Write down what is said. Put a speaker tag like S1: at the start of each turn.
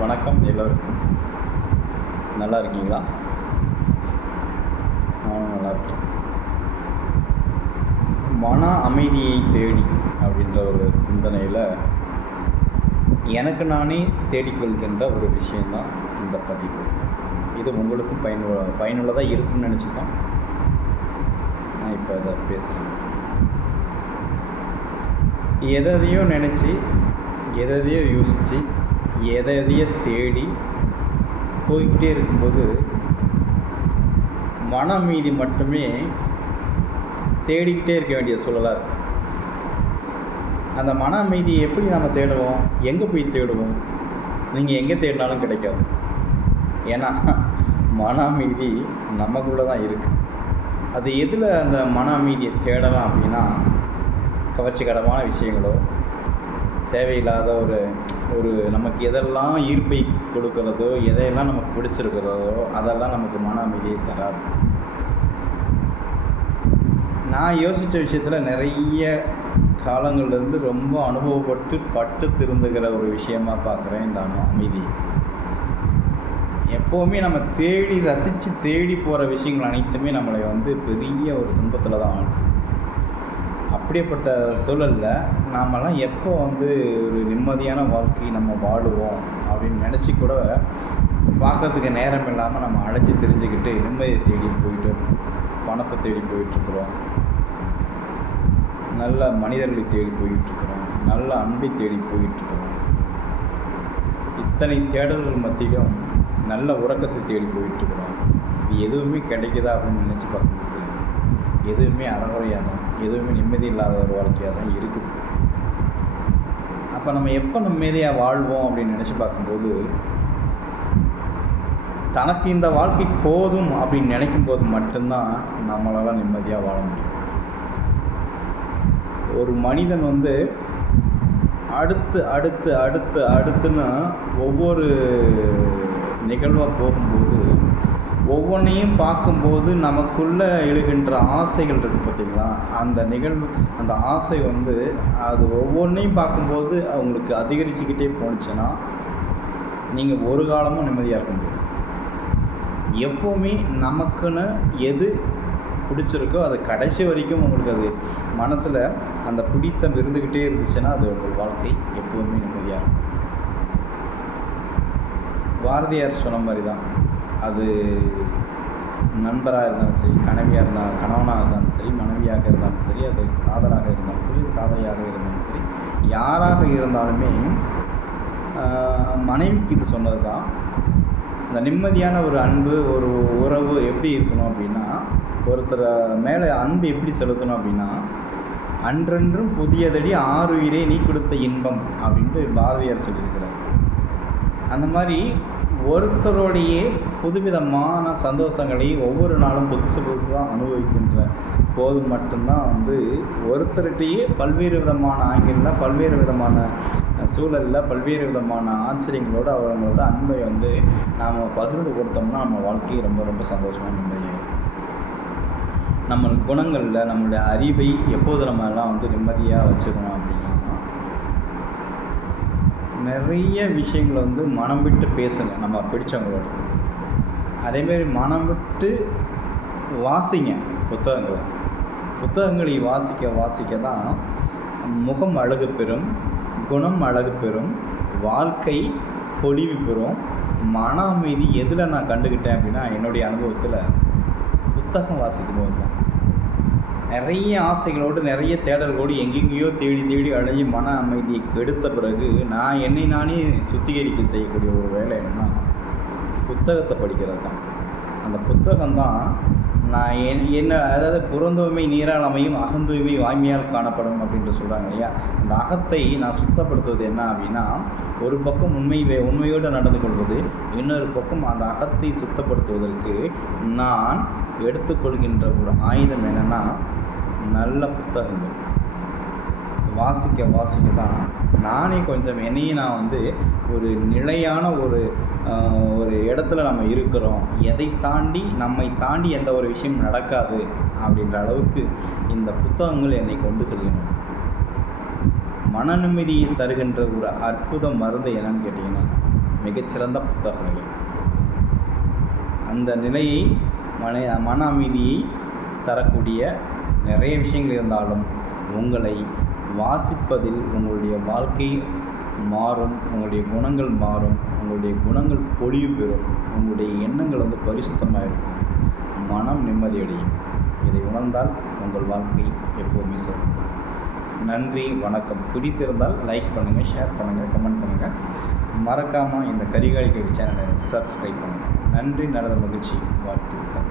S1: வணக்கம் எல்லோருக்கும். நல்லா இருக்கீங்களா? நானும் நல்லா இருக்கேன். மன அமைதியை தேடி அப்படின்ற ஒரு சிந்தனையில் எனக்கு நானே தேடிக்கொள்கின்ற ஒரு விஷயந்தான் இந்த பதிவு. இது உங்களுக்கும் பயனுள்ள பயனுள்ளதாக இருக்குன்னு நினச்சி தான் நான் இப்போ இதை பேசுகிறேன் எதையோ நினச்சி எதையோ யோசித்து எதை எதையை தேடி போய்கிட்டே இருக்கும்போது மன அமைதி மட்டுமே தேடிக்கிட்டே இருக்க வேண்டிய சூழலாக இருக்கு. அந்த மன அமைதியை எப்படி நம்ம தேடுவோம்? எங்கே போய் தேடுவோம்? நீங்கள் எங்கே தேடினாலும் கிடைக்காது. ஏன்னா மன அமைதி நமக்குள்ளே தான் இருக்குது அது எதில் அந்த மன அமைதியை தேடலாம் அப்படின்னா கவர்ச்சிகரமான விஷயங்களோ தேவையில்லாத ஒரு ஒரு நமக்கு எதெல்லாம் ஈர்ப்பை கொடுக்கறதோ எதையெல்லாம் நமக்கு பிடிச்சிருக்கிறதோ அதெல்லாம் நமக்கு மன அமைதியை தராது. நான் யோசித்த விஷயத்தில் நிறைய காலங்கள்லேருந்து ரொம்ப அனுபவப்பட்டு பட்டு திருந்துகிற ஒரு விஷயமா பார்க்குறேன் இந்த அனு அமைதி. எப்போவுமே நம்ம தேடி ரசித்து தேடி போகிற விஷயங்கள் அனைத்துமே நம்மளை வந்து பெரிய ஒரு துன்பத்தில் தான் ஆழ்த்து அப்படிப்பட்ட சூழலில் நாமெல்லாம் எப்போ வந்து ஒரு நிம்மதியான வாழ்க்கை நம்ம வாழுவோம் அப்படின்னு நினச்சி கூட பார்க்கறதுக்கு நேரம் இல்லாமல் நம்ம அழைச்சி தெரிஞ்சுக்கிட்டு நிம்மதியை தேடி போயிட்டு பணத்தை தேடி போயிட்டுருக்குறோம் நல்ல மனிதர்களை தேடி போயிட்டுருக்குறோம் நல்ல அன்பை தேடி போயிட்டுருக்குறோம் இத்தனை தேடல்கள் மத்தியிலும் நல்ல உறக்கத்தை தேடி போயிட்டுருக்குறோம் இது எதுவுமே கிடைக்குதா அப்படின்னு நினச்சி பார்க்கும்போது எதுவுமே அறகுறையாக தான் எதுவுமே நிம்மதி இல்லாத ஒரு வாழ்க்கையாக தான் இருக்குது. அப்போ நம்ம எப்போ நிம்மதியாக வாழ்வோம் அப்படின்னு நினச்சி பார்க்கும்போது தனக்கு இந்த வாழ்க்கை போதும் அப்படின்னு நினைக்கும் போது மட்டும்தான் நம்மளால் நிம்மதியாக வாழ முடியும். ஒரு மனிதன் வந்து அடுத்து அடுத்து அடுத்து அடுத்துன்னு ஒவ்வொரு நிகழ்வாக போகும்போது ஒவ்வொன்றையும் பார்க்கும்போது நமக்குள்ளே எழுகின்ற ஆசைகள் இருக்குது பார்த்தீங்களா? அந்த நிகழ்வு அந்த ஆசை வந்து அது ஒவ்வொன்றையும் பார்க்கும்போது அவங்களுக்கு அதிகரிச்சுக்கிட்டே போணுச்சுன்னா நீங்கள் ஒரு காலமும் நிம்மதியாக இருக்க முடியும் எப்போவுமே நமக்குன்னு எது பிடிச்சிருக்கோ அது கடைசி வரைக்கும் உங்களுக்கு அது மனசில் அந்த பிடித்தம் இருந்துக்கிட்டே இருந்துச்சுன்னா அது உங்கள் வாழ்க்கை எப்போவுமே நிம்மதியாக இருக்கும். பாரதியார் சொன்ன மாதிரி தான் அது நண்பராக இருந்தாலும் சரி கணவியாக இருந்தால் கணவனாக இருந்தாலும் சரி மனைவியாக இருந்தாலும் சரி அது காதலாக இருந்தாலும் சரி அது காதலியாக இருந்தாலும் சரி யாராக இருந்தாலுமே மனைவிக்கு இது சொன்னது தான் இந்த நிம்மதியான ஒரு அன்பு ஒரு உறவு எப்படி இருக்கணும் அப்படின்னா ஒருத்தர் மேலே அன்பு எப்படி செலுத்தணும் அப்படின்னா அன்றன்றும் புதியதடி ஆறு உயிரை நீ கொடுத்த இன்பம் அப்படின்ட்டு பாரதியார் சொல்லியிருக்கிறார். அந்த மாதிரி ஒருத்தரோடையே புதுவிதமான சந்தோஷங்களை ஒவ்வொரு நாளும் புதுசு புதுசாக அனுபவிக்கின்ற போது மட்டும்தான் வந்து ஒருத்தர்கிட்டயே பல்வேறு விதமான ஆங்கிலில் பல்வேறு விதமான சூழலில் பல்வேறு விதமான ஆச்சரியங்களோடு அவங்களோட அன்பை வந்து நாம் பகிர்ந்து கொடுத்தோம்னா நம்ம வாழ்க்கை ரொம்ப ரொம்ப சந்தோஷமாக நிம்மதியாக நம்ம குணங்களில் நம்மளுடைய அறிவை எப்போது நம்ம எல்லாம் வந்து நிம்மதியாக வச்சுக்கணும்? நிறைய விஷயங்களை வந்து மனம் விட்டு பேசுங்க நம்ம பிடிச்சவங்களோட. அதேமாரி மனம் விட்டு வாசிங்க புத்தகங்களை. புத்தகங்களை வாசிக்க வாசிக்க தான் முகம் அழகு பெறும் குணம் அழகு பெறும் வாழ்க்கை பொலிவு பெறும். மன அமைதி எதில் நான் கண்டுக்கிட்டேன் அப்படின்னா என்னுடைய அனுபவத்தில் புத்தகம் வாசிக்கும் போது தான். நிறைய ஆசைகளோடு நிறைய தேடல்களோடு எங்கெங்கேயோ தேடி தேடி அடைஞ்சி மன அமைதியை கெடுத்த பிறகு நான் என்னை நானே சுத்திகரிக்க செய்யக்கூடிய ஒரு வேலை என்னென்னா புத்தகத்தை படிக்கிறது தான் அந்த புத்தகம் தான் நான் என் என்ன அதாவது புறந்தூய்மை நீரால் அமையும் அகந்தூய்மை வாய்மையால் காணப்படும் அப்படின்ட்டு சொல்கிறாங்க இல்லையா? அந்த அகத்தை நான் சுத்தப்படுத்துவது என்ன அப்படின்னா ஒரு பக்கம் உண்மை வே உண்மையோடு நடந்து கொள்வது இன்னொரு பக்கம் அந்த அகத்தை சுத்தப்படுத்துவதற்கு நான் எடுத்துக்கொள்கின்ற ஒரு ஆயுதம் என்னென்னா நல்ல புத்தகங்கள். வாசிக்க வாசிக்க தான் நானே கொஞ்சம் என்னையும் நான் வந்து ஒரு நிலையான ஒரு ஒரு இடத்துல நம்ம இருக்கிறோம். எதை தாண்டி நம்மை தாண்டி எந்த ஒரு விஷயம் நடக்காது அப்படின்ற அளவுக்கு இந்த புத்தகங்கள் என்னை கொண்டு செல்கின்றன. மன நிம்மதியை தருகின்ற ஒரு அற்புத மருந்து என்னன்னு கேட்டிங்கன்னா மிகச்சிறந்த புத்தகங்கள். அந்த நிலையை மன மன அமைதியை தரக்கூடிய நிறைய விஷயங்கள் இருந்தாலும் உங்களை வாசிப்பதில் உங்களுடைய வாழ்க்கை மாறும் உங்களுடைய குணங்கள் மாறும் உங்களுடைய குணங்கள் பொழிவு பெறும் உங்களுடைய எண்ணங்கள் வந்து பரிசுத்தமாக இருக்கும். மனம் நிம்மதியடையும் இதை உணர்ந்தால் உங்கள் வாழ்க்கை எப்போதுமே சிறக்கும் நன்றி வணக்கம். பிடித்திருந்தால் லைக் பண்ணுங்கள் ஷேர் பண்ணுங்கள் கமெண்ட் பண்ணுங்கள் மறக்காமல் இந்த கரிகாலிக்கை சேனலை சப்ஸ்கிரைப் பண்ணுங்கள் நன்றி நடந்த மகிழ்ச்சி. வாழ்த்துக்கள்.